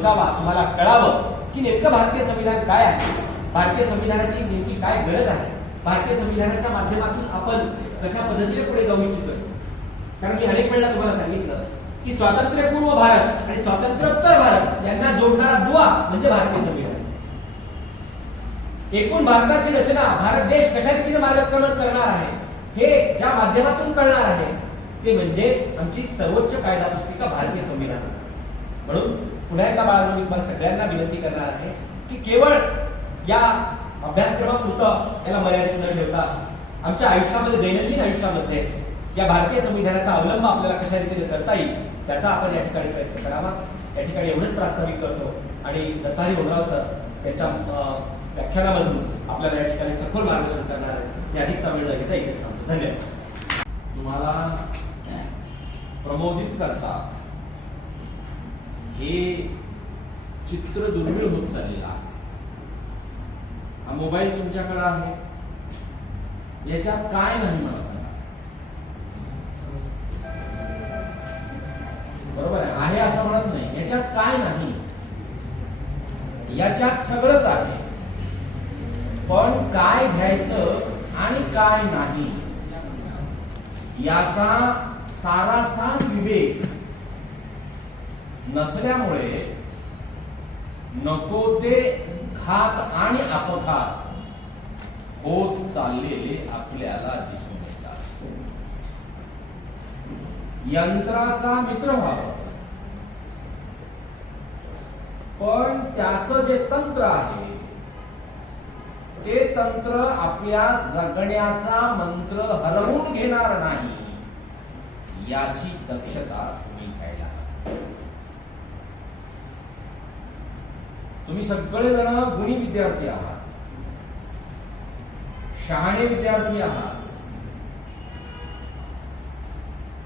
पोहोचावा, तुम्हाला कळावं की नेमकं भारतीय संविधान काय आहे, भारतीय संविधानाची नेमकी काय गरज आहे, भारतीय संविधानाच्या माध्यमातून आपण कशा पद्धतीने पुढे जाऊ इच्छितोय. कारण मी अनेक वेळा तुम्हाला सांगितलं की स्वातंत्र्यपूर्व भारत आणि स्वातंत्र्योत्तर भारत यांना जोडणारा दुवा म्हणजे भारतीय संविधान. एकूण भारताची रचना, भारत देश कशा रीतीने मार्गक्रमण करणार आहे हे ज्या माध्यमातून कळणार आहे ते म्हणजे आमची सर्वोच्च कायदा पुस्तिका भारतीय संविधान. म्हणून पुन्हा एकदा बाळांनो मी तुम्हाला सगळ्यांना विनंती करणार आहे की केवळ या अभ्यासक्रमापुरतं याला मर्यादित न ठेवता आमच्या आयुष्यामध्ये, दैनंदिन आयुष्यामध्ये या भारतीय संविधानाचा अवलंब आपल्याला कशा रीतीने करता येईल त्याचा आपण या ठिकाणी प्रयत्न करावा. या ठिकाणी एवढंच प्रास्ताविक करतो आणि दत्तारी होमराव सर यांच्या व्याख्यानामधून आपल्याला या ठिकाणी सखोल मार्गदर्शन करणार आहे. मी अधिकचा वेळ घेता इथेच थांबतो. धन्यवाद. तुम्हाला प्रबोधित करता हे चित्र दुर्मिळ होत चाललेलं आहे. हा मोबाईल तुमच्याकडे आहे, याच्यात काय नाही मला सांगा. बरोबर आहे असं म्हणत नाही, याच्यात काय नाही, याच्यात सगळंच आहे. पण काय घ्यायचं आणि काय नाही याचा सारासार विवेक नसल्यामुळे नको ते घात आणि अपघात होत चाललेले आपल्याला दिसून येतात. यंत्राचा मित्र व्हावं, पण त्याचं जे तंत्र आहे ते तंत्र आपल्या जगण्याचा मंत्र हरवून घेणार नाही याची दक्षता तुम्ही घ्यायला हवी. तुम्ही सगळेजण गुणी विद्यार्थी आहात, शहाणे विद्यार्थी आहात.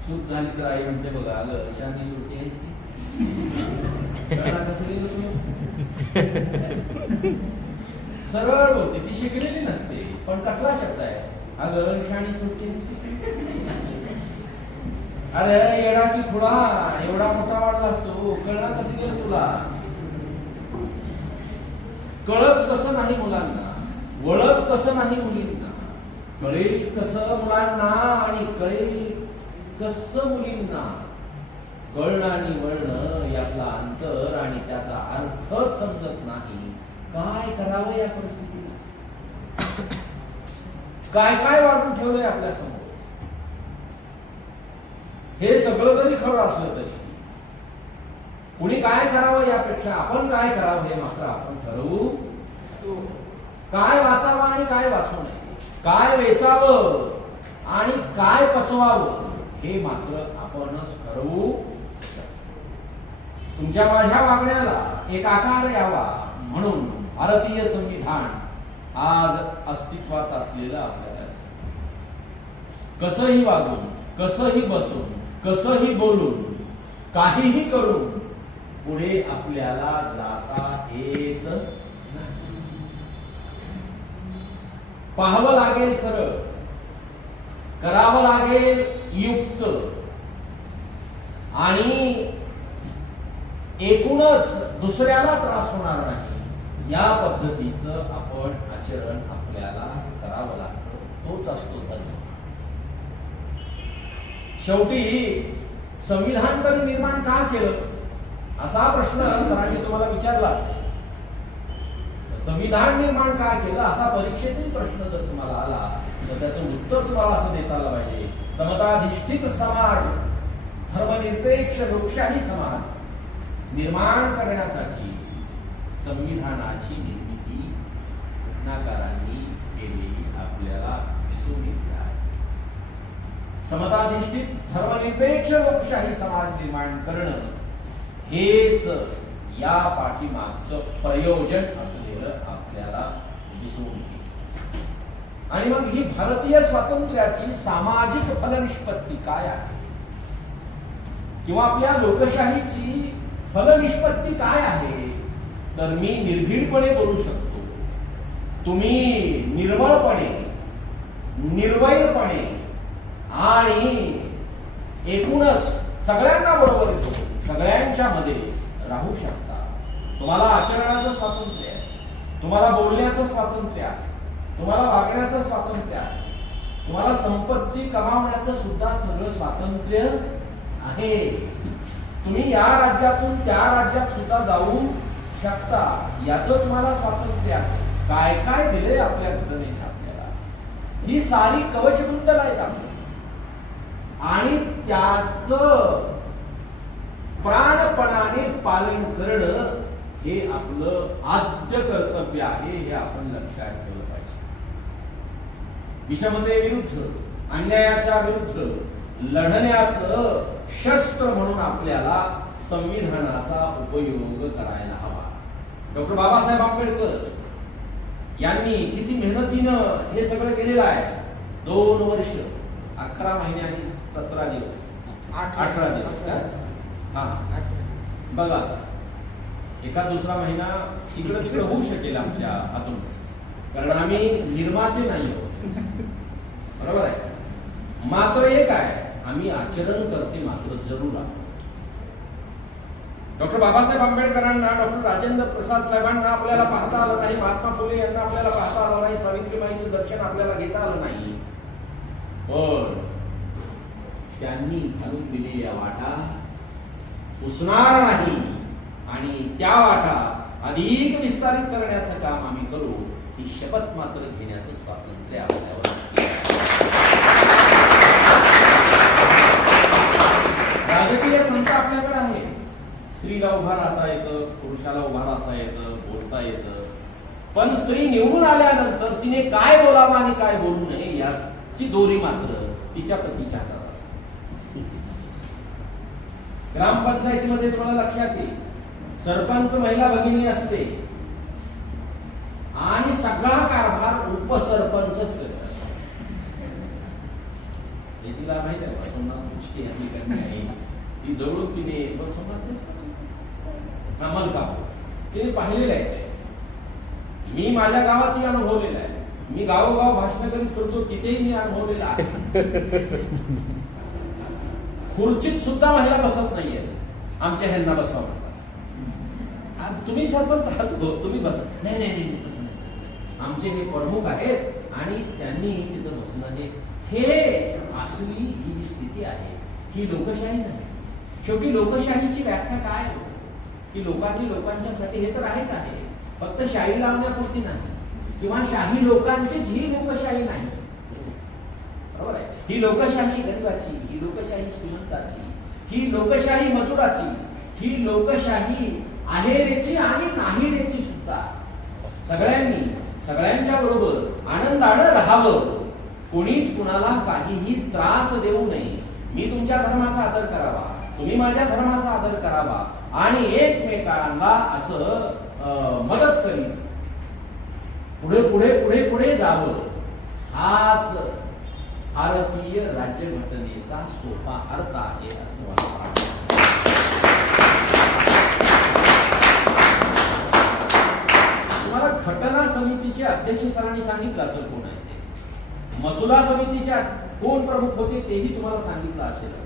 चूक झाली तर आई म्हणते बघा आलं शांती सुट्टी आहेस की कसं गेलं तुम्ही. सरळ होते, ती शिकलेली नसते पण कसला शब्द आहे अगं शाणी सुट्टी आहेस की. अरे येडा की थोडा एवढा मोठा वाढला असतो, कळला कसं गेलं तुला. कळत कसं नाही मुलांना, वळत कसं नाही मुलींना, कळेल कसं मुलांना आणि कळेल कसं मुलींना. कळणं आणि वळणं यातला अंतर आणि त्याचा अर्थच समजत नाही. काय करावं या परिस्थितीला. काय काय वाढून ठेवलंय आपल्या समोर. हे सगळं जरी खरं असलं तरी कुणी काय करावं यापेक्षा आपण काय करावं हे मात्र आपण ठरवू. काय वाचावं आणि काय वाचू नये, काय वेचावं आणि काय पचवावं हे मात्र आपणच ठरवू. तुमच्या माझ्या वागण्याला एक आकार यावा म्हणून भारतीय संविधान आज अस्तित्वात असलेलं आपल्याला कसंही वागून, कसंही बसून, कसंही बोलून, काहीही करून पुढे आपल्याला जाता येत नाही. पाहावं लागेल सरळ, करावं लागेल युक्त आणि एकूणच दुसऱ्याला त्रास होणार नाही या पद्धतीचं आपण आचरण आपल्याला करावं लागतं. तोच असतो धर्म. शेवटी संविधान तरी निर्माण का केलं असा प्रश्न सरांनी तुम्हाला विचारला असेल. संविधान निर्माण का केलं असा परीक्षेतील प्रश्न जर तुम्हाला आला तर त्याचं उत्तर तुम्हाला असं देता आलं पाहिजे. समताधिष्ठित समाज, धर्मनिरपेक्ष लोकशाही समाज निर्माण करण्यासाठी संविधानाची निर्मिती घटनाकारांनी केलेली आपल्याला दिसून येते आहे. समताधिष्ठित धर्मनिरपेक्ष लोकशाही समाज निर्माण करणं हेच या पाठीमागचं प्रयोजन असलेलं आपल्याला दिसून येते. आणि मग ही भारतीय स्वातंत्र्याची सामाजिक फलनिष्पत्ती काय आहे किंवा आपल्या लोकशाहीची फलनिष्पत्ती काय आहे तर मी निर्भीडपणे बोलू शकतो. तुम्ही निर्मळपणे, निर्वैरपणे आणि एकूणच सगळ्यांना बरोबर घेऊन सगळ्यांच्या मध्ये राहू शकता. तुम्हाला आचरणाचं स्वातंत्र्य आहे, तुम्हाला बोलण्याचं स्वातंत्र्य आहे, तुम्हाला वागण्याचं स्वातंत्र्य आहे, तुम्हाला संपत्ती कमावण्याचं सुद्धा सगळं स्वातंत्र्य आहे. तुम्ही या राज्यातून त्या राज्यात सुद्धा जाऊ शकता, याचं तुम्हाला स्वातंत्र्य आहे. काय काय दिले आपल्या घटनेने आपल्याला, ही सारी कवचकुंडल आहेत आपली, आणि त्याचं प्राणपणाने पालन करणं हे आपलं आद्य कर्तव्य आहे. हे आपण लक्षात ठेवलं पाहिजे. विषमतेविरुद्ध, अन्यायाच्या विरुद्ध लढण्याचं शस्त्र म्हणून आपल्याला संविधानाचा उपयोग करायला हवा. डॉक्टर बाबासाहेब आंबेडकर यांनी किती मेहनतीनं हे सगळं केलेलं आहे. 2 वर्ष 11 महिने आणि 17 दिवस 18 दिवस का? हा बघा, एका दुसरा महिना इकडं तिकडं होऊ शकेल आमच्या हातून, कारण आम्ही निर्माते नाही आहोत, बरोबर आहे. मात्र एक आहे, आम्ही आचरण करते मात्र जरूर आहोत. डॉक्टर बाबासाहेब आंबेडकरांना, डॉक्टर राजेंद्र प्रसाद साहेबांना आपल्याला पाहता आलं नाही, महात्मा फुले यांना आपल्याला पाहता आलं नाही, सावित्रीबाईंचं दर्शन आपल्याला घेता आलं नाही, पण त्यांनी घालून दिलेल्या वाटा पुसणार नाही आणि त्या वाटा अधिक विस्तारित करण्याचं काम आम्ही करू, ही शपथ मात्र घेण्याचं स्वातंत्र्य आपल्यावर आहे. राजकीय संत आपल्याकडे आहे. स्त्रीला उभा राहता येतं, पुरुषाला उभा राहता येतं, बोलता येतं, पण स्त्री निवडून आल्यानंतर तिने काय बोलावं आणि काय बोलू नये याची दोरी मात्र तिच्या पतीच्या हातात असते. ग्रामपंचायतीमध्ये तुम्हाला लक्षात येईल, सरपंच महिला भगिनी असते आणि सगळा कारभार उपसरपंचच करत असतो. हे तिला माहिती आहे, सोमनाथ मुचके आपली कन्या आहे, ती जवळून तिने मलकापूर तिने पाहिलेलं आहे. मी माझ्या गावातही अनुभवलेला आहे. मी गावोगाव भाषण करीत करतो, तिथेही मी अनुभवलेला आहे. खुर्चीत सुद्धा महिला बसत नाहीयेत, आमच्या ह्यांना बसवा म्हणतात. तुम्ही सरपंच आहात हो, तुम्ही बसत नाही. नाही नाही तसं नाही. आमचे हे प्रमुख आहेत आणि त्यांनी तिथं बसणं हे असली ही जी स्थिती आहे, ही लोकशाही नाही. शेवटी लोकशाहीची व्याख्या काय, की लोकांनी लोकांच्यासाठी, हे तर आहेच आहे, फक्त शाही लावण्यापुरती नाही, किंवा शाही लोकांचीच ही लोकशाही नाही, बरोबर आहे. ही लोकशाही गरिबाची, ही लोकशाही श्रीमंताची, ही लोकशाही मजुराची, ही लोकशाही आहेरेची आणि नाहीरेची सुद्धा. सगळ्यांनी सगळ्यांच्या बरोबर आनंदानं राहावं, कोणीच कुणाला काहीही त्रास देऊ नये. मी तुमच्या धर्माचा आदर करावा, तुम्ही माझ्या धर्माचा आदर करावा आणि एकमेकांना असं मदत करीत पुढे पुढे पुढे पुढे जावं, हाच भारतीय राज्यघटनेचा सोपा अर्थ आहे असं मला वाटतं. तुम्हाला घटना समितीचे अध्यक्ष सरांनी सांगितलं असेल कोण आहे ते, मसुदा समितीच्या कोण प्रमुख होते तेही तुम्हाला सांगितलं असेलच.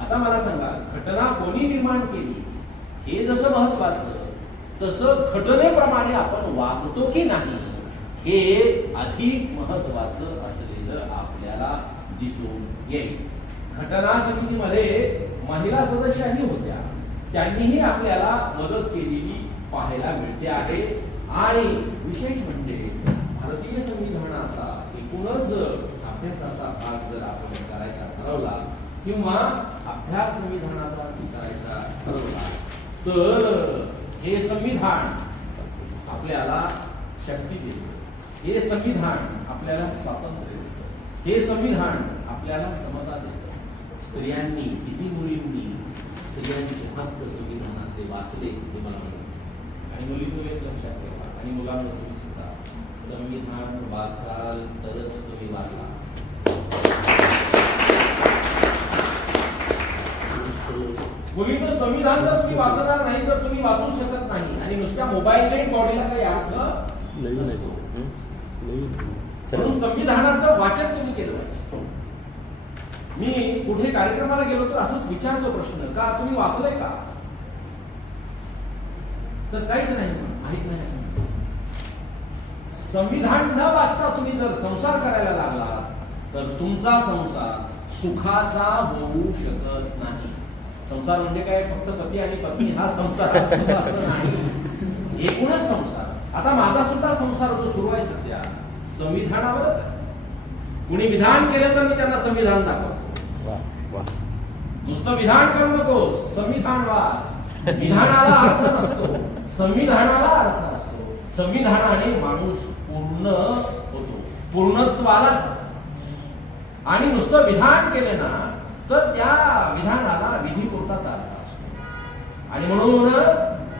आता मला सांगा, घटना कोणी निर्माण केली हे जसं महत्वाचं, तसं घटनेप्रमाणे आपण वागतो की नाही हे अधिक महत्वाचं असलेलं आपल्याला दिसून येईल. घटना समितीमध्ये महिला सदस्यही होत्या, त्यांनीही आपल्याला मदत केलेली पाहायला मिळते आहे. आणि विशेष म्हणजे भारतीय संविधानाचा एकूणच अभ्यासाचा भाग जर आपण करायचा ठरवला किंवा अभ्यास संविधानाचा करायचा ठरवला तर हे संविधान आपल्याला शक्ती देते, हे संविधान आपल्याला स्वातंत्र्य देतं, हे संविधान आपल्याला समता देतं. स्त्रियांनी, किती मुलींनी स्त्रियांचे हक्क संविधानातले वाचले ते मला माहिती. आणि मुलींनी एक लक्षात ठेवा, आणि मुलांना तुम्ही सुद्धा संविधान वाचाल तरच तुम्ही वाचा. मुलींना संविधान जर तुम्ही वाचणार नाही तर तुम्ही वाचू शकत नाही. आणि नुसत्या मोबाईल डेड बॉडीला काही अर्थ नसतो. म्हणून संविधानाचं वाचन तुम्ही केलं पाहिजे. मी कुठे कार्यक्रमाला गेलो तर असंच विचारतो प्रश्न, का तुम्ही वाचलंय का? तर काहीच नाही माहित नाही असं म्हणतो. संविधान न वाचता तुम्ही जर संसार करायला लागला तर तुमचा संसार सुखाचा होऊ शकत नाही. संसार म्हणजे काय फक्त पती आणि पत्नी हा संसार असतो असं नाही, एकूणच संसार. आता माझा सुद्धा संसार जो सुरू आहे सध्या संविधानावरच आहे. कुणी विधान केलं तर मी त्यांना संविधान दाखवतो. नुसतं विधान करू नकोस, संविधान वाच. विधानाला अर्थ नसतो, संविधानाला अर्थ असतो. संविधानाने माणूस पूर्ण होतो, पूर्णत्वाला जातो. आणि नुसतं विधान केलं ना तर त्या विधानाला विधीपुरताच अर्थ असतो. आणि म्हणून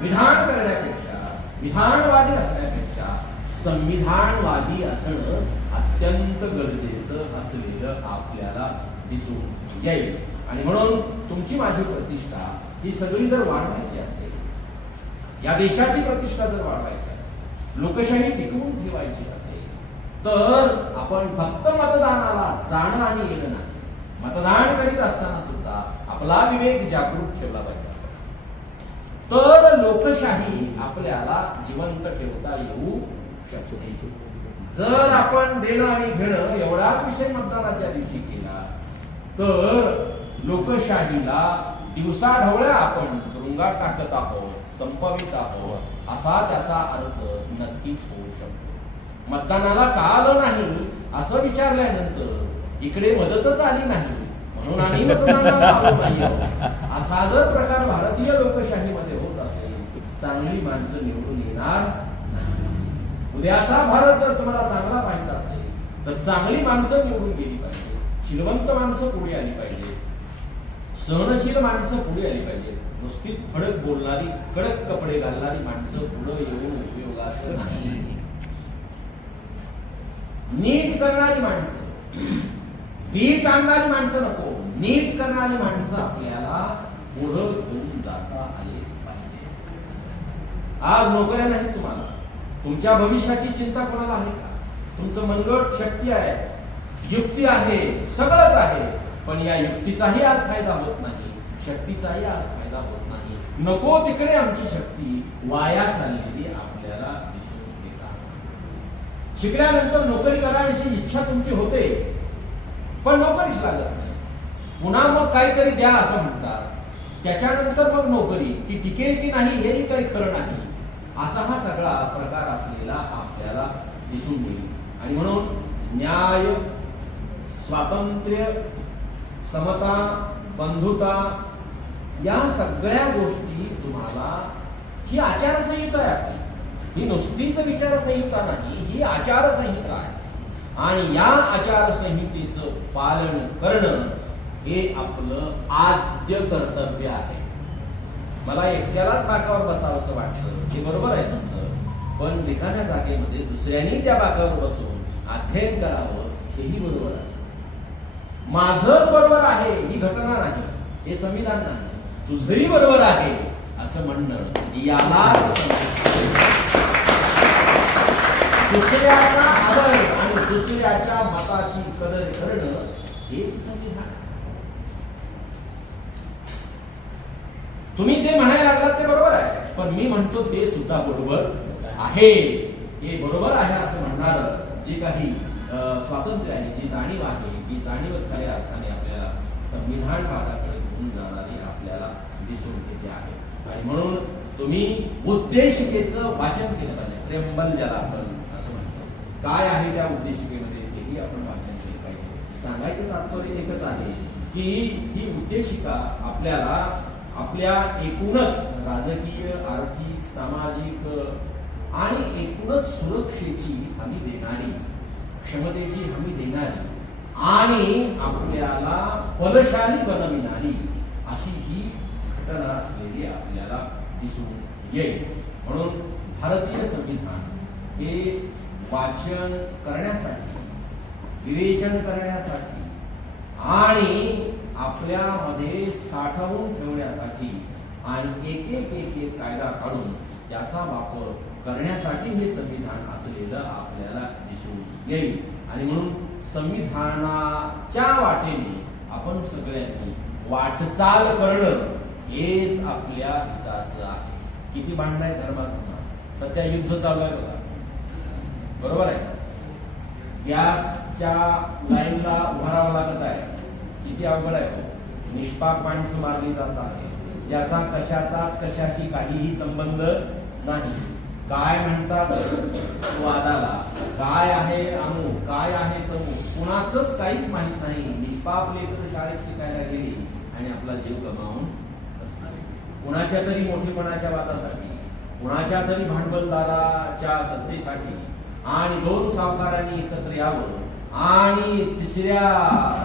विधान करण्यापेक्षा, विधानवादी असण्यापेक्षा संविधानवादी असणं अत्यंत गरजेचं असलेलं आपल्याला दिसून येईल. आणि म्हणून तुमची माझी प्रतिष्ठा ही सगळी जर वाढवायची असेल, या देशाची प्रतिष्ठा जर वाढवायची असेल, लोकशाही टिकवून ठेवायची असेल, तर आपण फक्त मतदानाला जाणं आणि येणं नाही, मतदान करीत असताना सुद्धा आपला विवेक जागृत ठेवला पाहिजे. तर लोकशाही आपल्याला जिवंत ठेवता येऊ शकते. जर आपण देणं आणि घेणं एवढाच विषय मतदानाच्या दिवशी केला तर लोकशाहीला दिवसाढवळ्या आपण तुरुंगात टाकत आहोत, संपवित आहोत असा त्याचा अर्थ नक्कीच होऊ शकतो. मतदानाला का आलं नाही असं विचारल्यानंतर इकडे मदतच आली नाही म्हणून आम्ही मतदानाला आलो नाही असा जर प्रकार भारतीय लोकशाहीमध्ये होत असेल, चांगली माणसं निवडून येणार नाही. उद्याचा भारत जर तुम्हाला चांगला पाहायचा असेल तर चांगली माणसं निवडून गेली पाहिजे, शीलवंत माणसं पुढे आली पाहिजे, सहनशील माणसं पुढे आली पाहिजे. नुसतीच फडक बोलणारी, कडक कपडे घालणारी माणसं पुढे येऊन उपयोगाचं नाही. नीट करणारी माणसं, वीज आणणारी माणसं नको, नीट करणारी माणसं आपल्याला पुढे घेऊन जाता आले पाहिजे. आज नोकऱ्या नाहीत तुम्हाला, तुमच्या भविष्याची चिंता कोणाला आहे का? तुमचं मनगट शक्ती आहे, युक्ती आहे, सगळंच आहे, पण या युक्तीचाही आज फायदा होत नाही, शक्तीचाही आज फायदा होत नाही. नको तिकडे आमची शक्ती वाया चाललेली आपल्याला दिसून येत आहे. शिकल्यानंतर नोकरी करायची इच्छा तुमची होते, पण नोकरीच लागत नाही. पुन्हा मग काहीतरी द्या असं म्हणतात, त्याच्यानंतर मग नोकरी ती टिकेल की नाही हेही काही खरं नाही. असा हा सगळा प्रकार असलेला आपल्याला दिसून येईल. आणि म्हणून न्याय, स्वातंत्र्य, समता, बंधुता या सगळ्या गोष्टी तुम्हाला, ही आचारसंहिता आहे आपली, ही नुसतीच विचारसंहिता नाही, ही आचारसंहिता आहे. आणि या आचारसंहितेचं पालन करणं हे आपलं आद्य कर्तव्य आहे. मला एकट्यालाच बाकावर बसावं असं वाटतं, हे बरोबर आहे तुमचं, पण रिकाम्या जागेमध्ये दुसऱ्यांनी त्या बाकावर बसून अध्ययन करावं हेही बरोबर असतं. माझंच बरोबर आहे ही घटना नाही, हे संविधान नाही, तुझंही बरोबर आहे असं म्हणणं याला दुसऱ्याचा आदर आणि दुसऱ्याच्या मताची कदर करणं हेच संविधान. तुम्ही जे म्हणायला लागलात ते बरोबर आहे, पण मी म्हणतो ते सुद्धा बरोबर आहे. हे बरोबर आहे असं म्हणणार जे काही स्वातंत्र्य आहे, जी जाणीव आहे, ही जाणीवच खऱ्या अर्थाने आपल्याला संविधानवादाकडे घेऊन जाणारी आपल्याला दिसून येते आहे. आणि म्हणून तुम्ही उद्देशिकेचं वाचन केलं पाहिजे. प्रेमबल ज्याला आपण असं म्हणतो, काय आहे त्या उद्देशिकेमध्ये हेही आपण वाचन केलं पाहिजे. सांगायचं तात्पर्य एकच आहे की ही उद्देशिका आपल्याला आपल्या एकूणच राजकीय, आर्थिक, सामाजिक आणि एकूणच सुरक्षेची हमी देणारी, क्षमतेची हमी देणारी आणि आपल्याला बलशाली बनविणारी अशी ही घटना असलेली आपल्याला दिसून येईल. म्हणून भारतीय संविधान हे वाचन करण्यासाठी, विवेचन करण्यासाठी आणि आपल्यामध्ये साठवून ठेवण्यासाठी आणि एक एक कायदा काढून त्याचा वापर करण्यासाठी हे संविधान असलेलं आपल्याला दिसून येईल. आणि म्हणून संविधानाच्या वाटेने आपण सगळ्यांनी वाटचाल करणं हेच आपल्या हिताचं आहे. किती भांडणं आहे धर्मात. सध्या युद्ध चालू आहे बघा, बरोबर आहे. गॅसच्या लाईनला उभा राहावं लागत आहे. किती अवघड आहे हो. निष्पाप माणसं मारली जातात ज्याचा कशाशी काहीही संबंध नाही. काय म्हणतात वादाला, काय आहे अमू, काय आहे तमू, कुणाचंच काहीच माहित नाही. निष्पाप लेकरं शाळेत शिकायला गेली आणि आपला जीव गमावून बसणार. कुणाच्या तरी मोठेपणाच्या वादासाठी, कुणाच्या तरी भांडवलदाराच्या सत्तेसाठी आणि दोन सावकारांनी एकत्र यावं आणि तिसऱ्या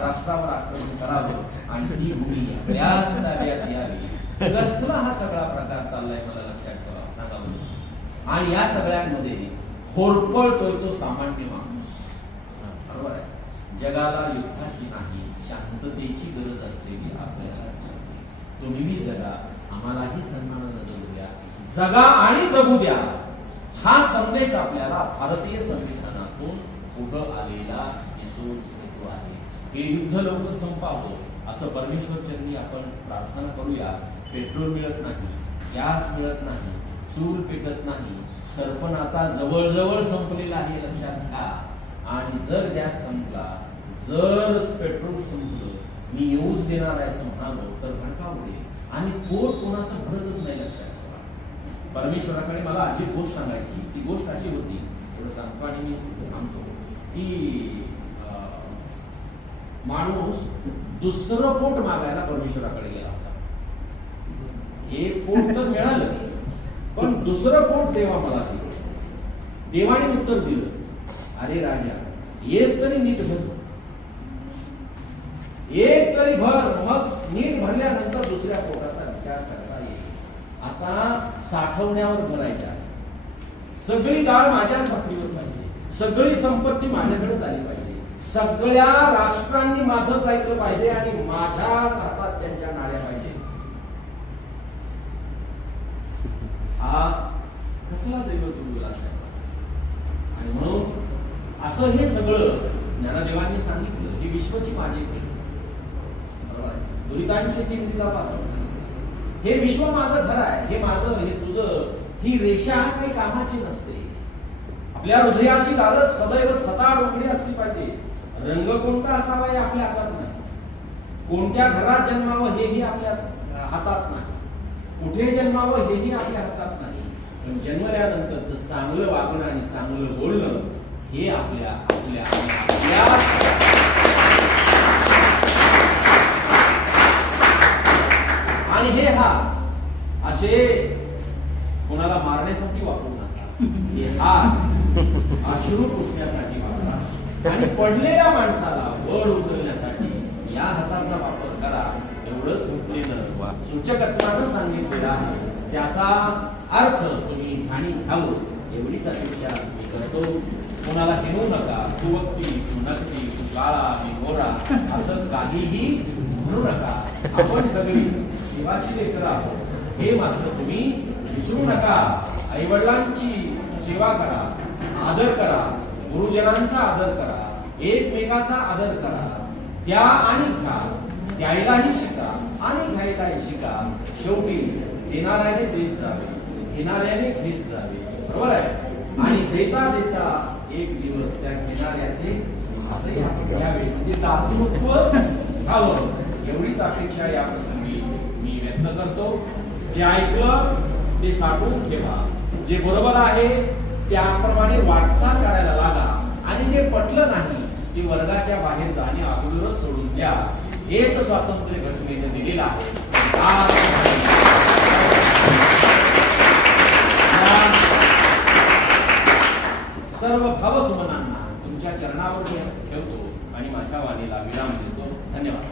राष्ट्रावर आक्रमण करावं आणि ती भूमी आपल्याच ताब्यात यावी. कसला हा सगळा प्रकार चाललाय मला लक्षात ठेवा, सांगा बरं. आणि या सगळ्यांमध्ये होरपळतोय तो सामान्य माणूस, बरोबर आहे. जगाला युद्धाची नाही शांततेची गरज असलेली आपल्याला तुम्ही जगा, आम्हालाही सन्मानानं जगू द्या, जगा आणि जगू द्या. हा संदेश आपल्याला भारतीय संविधानातून पुढं आलेला दिसून येतो आहे. हे युद्ध लवकर संपावं असं परमेश्वरचरणी आपण प्रार्थना करूया. पेट्रोल मिळत नाही, गॅस मिळत नाही, चूल पेटत नाही, सरपण आता जवळजवळ संपलेला आहे लक्षात घ्या. आणि जर गॅस संपला, जर पेट्रोल संपलं, मी येऊच देणार आहे असं म्हणालो तर भडका उडेल आणि पोट कोणाचं भरतच नाही लक्षात ठेवा. परमेश्वराकडे मला अशी गोष्ट सांगायची. ती गोष्ट अशी होती, थोडं सांगतो आणि मी थांबतो, की माणूस दुसरं पोट मागायला परमेश्वराकडे गेला होता. एक पोट तर मिळालं, पण दुसरं पोट देवा मला दिलं. देवाने उत्तर दिलं, अरे राजा, एक तरी नीट भर, एक तरी भर, मग नीट भरल्यानंतर दुसऱ्या पोटाचा विचार करता येईल. आता साठवण्यावर भरायचे असते. सगळी डाळ माझ्याच भाकरीवर पाहिजे, सगळी संपत्ती माझ्याकडे झाली पाहिजे, सगळ्या राष्ट्रांनी माझंच ऐकलं पाहिजे आणि माझ्याच हातात त्यांच्या नाड्या पाहिजे. हा कसला दैव दुर्मिळ असायचा. आणि म्हणून असं हे सगळं ज्ञानदेवांनी सांगितलं, ही विश्वची माझी दुरितांची ती पासून हे विश्व माझं घर आहे, हे माझं, हे तुझं. ही रेषा काही कामाची नसते. आपल्या हृदयाची लालच सदैव सताड उघडी असली पाहिजे. रंग कोणता असावा हे आपल्या हातात नाही, कोणत्या घरात जन्मावं हेही आपल्या हातात नाही, कुठे जन्मावं हेही आपल्या हातात नाही. पण जन्मल्यानंतर चांगलं वागणं आणि चांगलं बोलणं हे आपल्या आपल्या आणि हे हात असे कोणाला मारण्यासाठी वापरू नका. हे हात अश्रू पुसण्यासाठी वापरा आणि पडलेल्या माणसाला वर उचलण्यासाठी या हाताचा वापर करा. एवढंच मुक्तीनं सूचकत्वानं सांगितलेलं आहे. त्याचा अर्थ तुम्ही ठाणी घ्यावं एवढीच अपेक्षा मी करतो. कोणाला हिणू नका, तू वक्ती, तू नक्की, तू काळा, मी गोरा असं काहीही म्हणू नका. आपण सगळी देवाची लेकरं आहोत हे मात्र तुम्ही विसरू नका. आईवडिलांची सेवा करा, आदर करा, गुरुजनांचा आदर करा, एकमेकाचा आदर करा. द्या आणि घ्या, द्यायलाही शिका आणि घ्यायलाही शिका. शेवटी देणाऱ्याने देत जावे, घेणाऱ्याने घेत जावे, बरोबर आहे. आणि देता देता एक दिवस त्या घेणाऱ्याचे यावे, म्हणजे दातृत्व घ्यावं एवढीच अपेक्षा या प्रसंगी मी व्यक्त करतो. जे ऐकलं ते साठवून ठेवा, जे बरोबर आहे त्याप्रमाणे वाटचाल करायला लागा आणि जे पटलं नाही ते वर्गाच्या बाहेर जाणे अगोदरच सोडून द्या. हेच स्वातंत्र्य घटनेने दिलेलं आहे. सर्व भावसुमनांना तुमच्या चरणावर ठेवतो आणि माझ्या वाणीला विराम देतो. धन्यवाद.